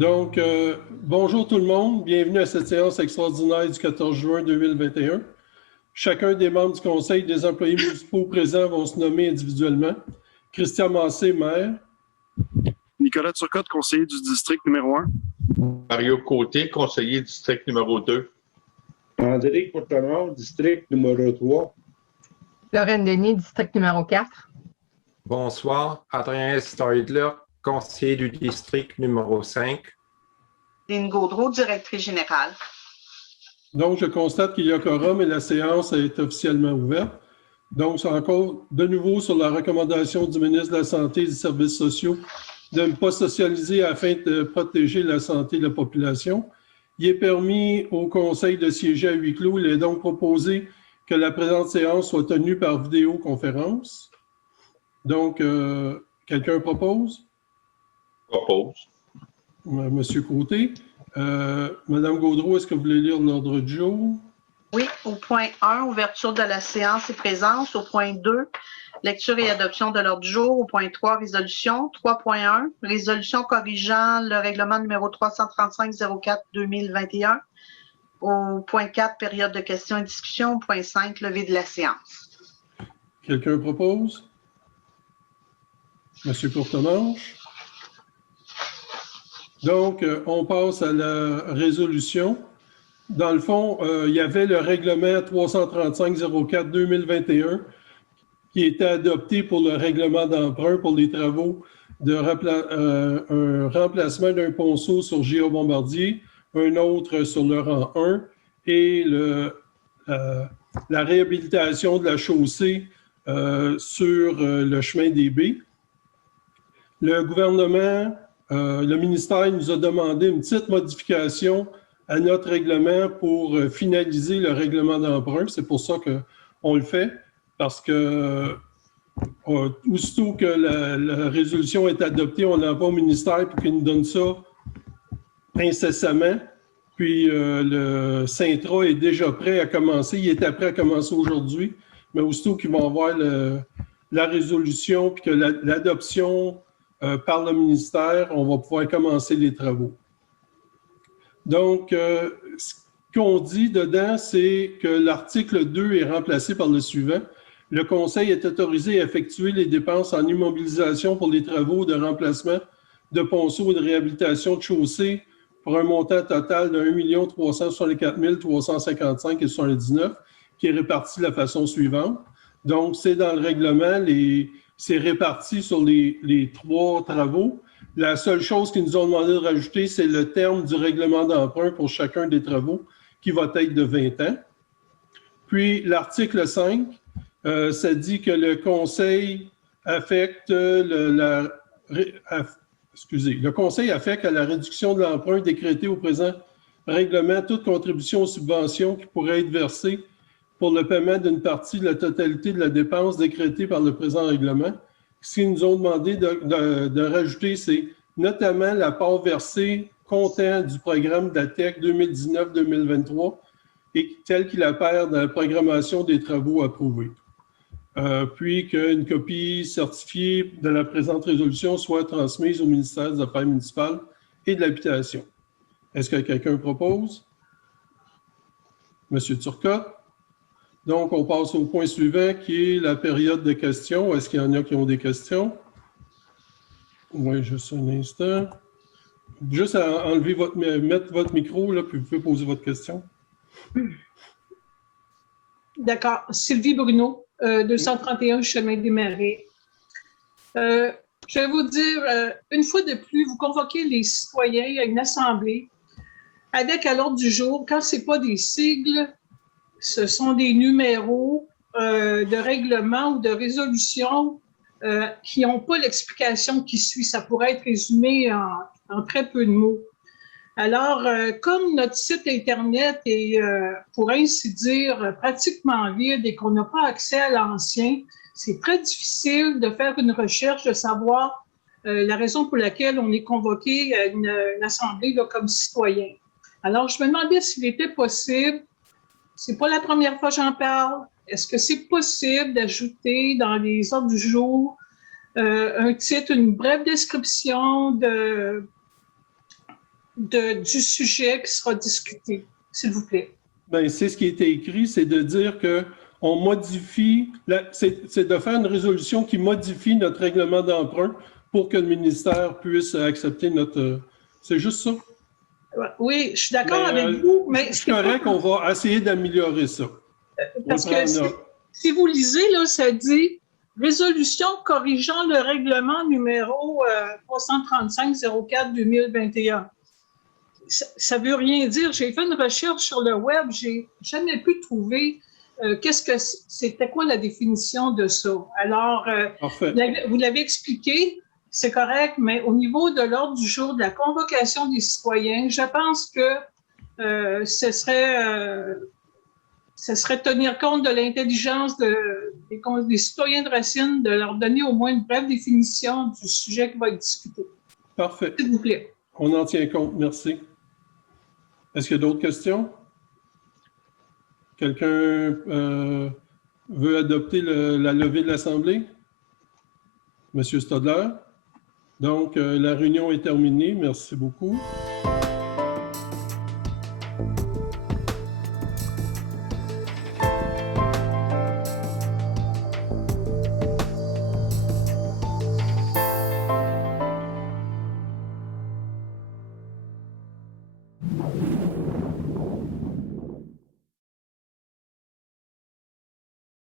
Donc, bonjour tout le monde. Bienvenue à cette séance extraordinaire du 14 juin 2021. Chacun des membres du Conseil des employés municipaux présents vont se nommer individuellement. Christian Massé, maire. Nicolas Turcotte, conseiller du district numéro 1. Mario Côté, conseiller district numéro 2. André Courtenard, district numéro 3. Lorraine Denis, district numéro 4. Bonsoir, Adrien Steudler, conseiller du district numéro 5. Lynn Gaudreault, directrice générale. Donc, je constate qu'il y a quorum et la séance est officiellement ouverte. Donc, c'est encore de nouveau sur la recommandation du ministre de la Santé et des Services sociaux de ne pas socialiser afin de protéger la santé de la population. Il est permis au Conseil de siéger à huis clos. Il est donc proposé que la présente séance soit tenue par vidéoconférence. Donc, quelqu'un propose? Propose. Monsieur Côté. Madame Gaudreault, est-ce que vous voulez lire l'ordre du jour? Oui, au point 1, ouverture de la séance et présence. Au point 2, lecture et adoption de l'ordre du jour. Au point 3, résolution. 3.1, résolution corrigeant le règlement numéro 335-04-2021. Au point 4, période de questions et discussions. Au point 5, levée de la séance. Quelqu'un propose? Monsieur Courtemanche. Donc, on passe à la résolution. Dans le fond, il y avait le règlement 335-04-2021 qui était adopté pour le règlement d'emprunt pour les travaux de un remplacement d'un ponceau sur J.A. Bombardier, un autre sur le rang 1 et la réhabilitation de la chaussée sur le chemin des Baies. Le gouvernement, le ministère nous a demandé une petite modification à notre règlement pour finaliser le règlement d'emprunt. C'est pour ça qu'on le fait, parce que aussitôt que la résolution est adoptée, on l'envoie au ministère pour qu'il nous donne ça incessamment. Puis le Cintra est déjà prêt à commencer. Il était prêt à commencer aujourd'hui, mais aussitôt qu'ils vont avoir la résolution puis que l'adoption par le ministère, on va pouvoir commencer les travaux. Donc, ce qu'on dit dedans, c'est que l'article 2 est remplacé par le suivant. Le Conseil est autorisé à effectuer les dépenses en immobilisation pour les travaux de remplacement de ponceaux et de réhabilitation de chaussées pour un montant total de 1 364 355,79 qui est réparti de la façon suivante. Donc, c'est dans le règlement, c'est réparti sur les 3 travaux. La seule chose qu'ils nous ont demandé de rajouter, c'est le terme du règlement d'emprunt pour chacun des travaux, qui va être de 20 ans. Puis, l'article 5, ça dit que le Conseil affecte le Conseil affecte à la réduction de l'emprunt décrété au présent règlement toute contribution aux subventions qui pourrait être versée pour le paiement d'une partie de la totalité de la dépense décrétée par le présent règlement. Ce qu'ils nous ont demandé de rajouter, c'est notamment la part versée comptant du programme d'ATEC 2019-2023 et tel qu'il apparaît dans la programmation des travaux approuvés. Puis qu'une copie certifiée de la présente résolution soit transmise au ministère des Affaires municipales et de l'Habitation. Est-ce que quelqu'un propose? Monsieur Turcotte. Donc, on passe au point suivant qui est la période de questions. Est-ce qu'il y en a qui ont des questions? Oui, juste un instant. Juste à enlever mettre votre micro, là, puis vous pouvez poser votre question. D'accord. Sylvie Bruno, 231 Chemin des Marais. Je vais vous dire, une fois de plus, vous convoquez les citoyens à une assemblée avec à l'ordre du jour, quand ce n'est pas des sigles, ce sont des numéros de règlement ou de résolution qui n'ont pas l'explication qui suit. Ça pourrait être résumé en très peu de mots. Alors, comme notre site Internet est, pour ainsi dire, pratiquement vide et qu'on n'a pas accès à l'ancien, c'est très difficile de faire une recherche, de savoir la raison pour laquelle on est convoqué à une assemblée là, comme citoyen. Alors, je me demandais s'il était possible, c'est pas la première fois que j'en parle, est-ce que c'est possible d'ajouter dans les ordres du jour un titre, une brève description du sujet qui sera discuté, s'il vous plaît. Bien, c'est ce qui a été écrit, c'est de dire qu'on modifie, c'est de faire une résolution qui modifie notre règlement d'emprunt pour que le ministère puisse accepter notre... C'est juste ça. Oui, je suis d'accord Mais, avec vous, mais... C'est correct, on va essayer d'améliorer ça. Parce On prend que note. si vous lisez, là, ça dit « Résolution corrigeant le règlement numéro 335-04-2021 ». Ça ne veut rien dire. J'ai fait une recherche sur le web, j'ai jamais pu trouver c'était quoi la définition de ça. Alors, Parfait. vous l'avez expliqué, c'est correct, mais au niveau de l'ordre du jour de la convocation des citoyens, je pense que ce serait tenir compte de l'intelligence des citoyens de Racine, de leur donner au moins une brève définition du sujet qui va être discuté. Parfait. S'il vous plaît. On en tient compte. Merci. Est-ce qu'il y a d'autres questions? Quelqu'un veut adopter la levée de l'Assemblée? Monsieur Stadler? Donc, la réunion est terminée. Merci beaucoup.